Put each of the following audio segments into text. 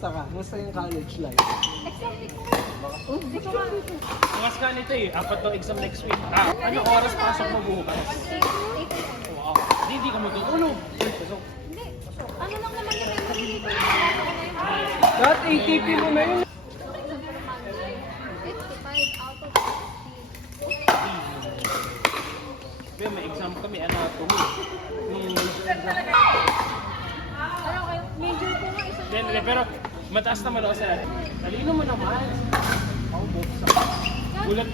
Kamusta ka? Kamusta yung college life? Exam week ko. Oh, Ito nga. Bukas ka nito eh. Apat to exam next week. Anong oras pasok mo bukas? 8 a.m. Wow. Hindi ka matutulog. Pasok. Hindi. Ano lang naman yung memory ko na klase ko ngayon. Lahat ATP mo na yun. Exam for Monday. 55 out of 60. Kaya may exam kami, anatomy. Pero kayo, major ko nga isang Pero mataas naman ako sa talino mo naman. Ako buksa. Gulat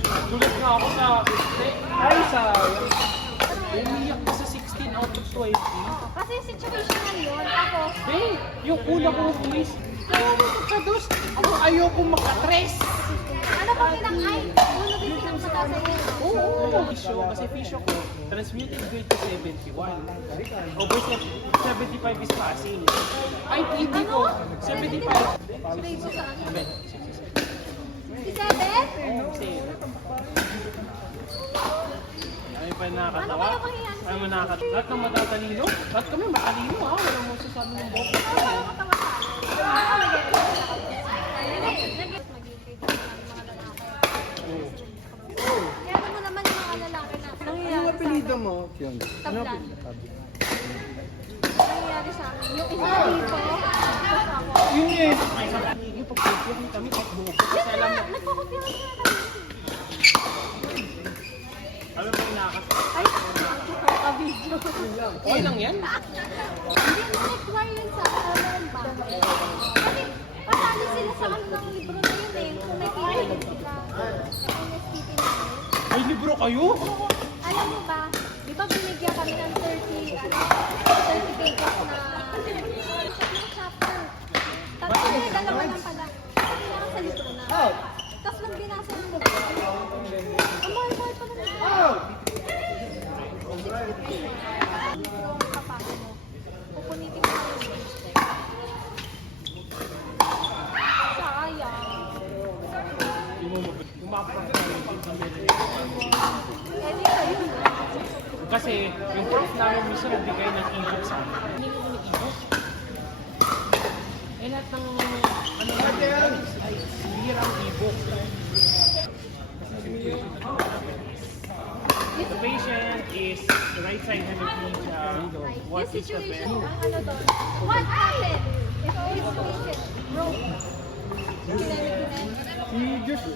nga ako sa Ay, sa... umiyak ka sa 16 out of 20. Kasi situational yun. Tapos, Hey, yung una ko quiz. Sa dos, ayoko makatres. ano pa pinang-ay? Ano din pinang-mata sa iyo? Oo, fisyo. Kasi fisyo ko, transmuted grade to 71. Over 75 is passing. Ay, hindi ko. 75. Grade mo saan? 67. 67? Kasi, ay pa nakakatawa. Ay mo nakakatawa. Lahat ng matatalino. Lahat kami matalino ha. Wala mo sasabi ng boko. Ano katawa sa akin? Mag-grade ko ng mga lalaki. Kaya mo naman yung mga lalaki na Ano nangyayari yung sa apelido akin. mo? Yun. Ano Tablan. apelido? Nangyayari sa akin. Yung isa dito, tapos ako. Yun eh. May sabi, yung pagpipiyang kami kahit buo. Kasi alam mo, Nagkakopyahan ko na kami. alam mo yung nakakatawa. Ay, nakaka-video. Okay lang yan. Hindi mo require yun sa online ba? Kasi pasali sila sa ano ng libro na yun eh. Kung may PPT sila. NSPT na yun. May libro kayo? Oo, alam mo ba, di ba binigyan kami ng 30 pages na chapter. Tapos may dalawa lang pala. Kasi lang sa libro na. Tapos nung binasa ng libro, ang mahal-mahal pala ng libro. 650. Libro ang kapasa mo. Pupunitin mo lang yung mistake. Sayang. Yung mapapagpapalit yung kami. Eh, di kayo na. Kasi yung prof namin minsan nagbigay ng ebook sa amin. Hindi ko ng ebook. Eh lahat ng ano namin ay bihira ang ebook. The patient is the right side hemiplegia. What This is the situation, best? ang ano doon, what happened if this patient broke? You just...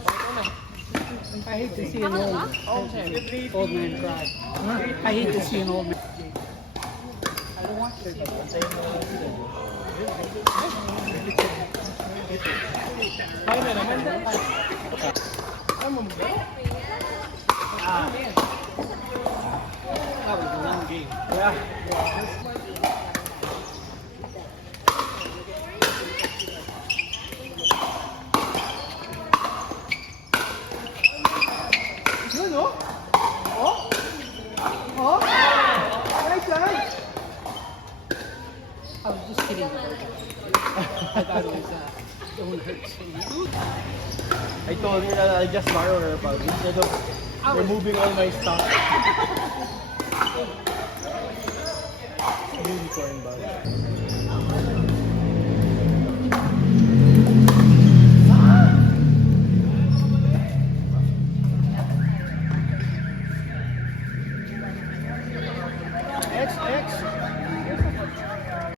I hate to see an Ako na old man cry. I hate to see an old man. Kaya na naman. Ano mo ba? Yeah. Yun, oh? Oh? Oh? Right side? I was just kidding. I thought it was, don't hurt so I told her that I just borrow her bag instead of removing all my stuff. Unicorn bag.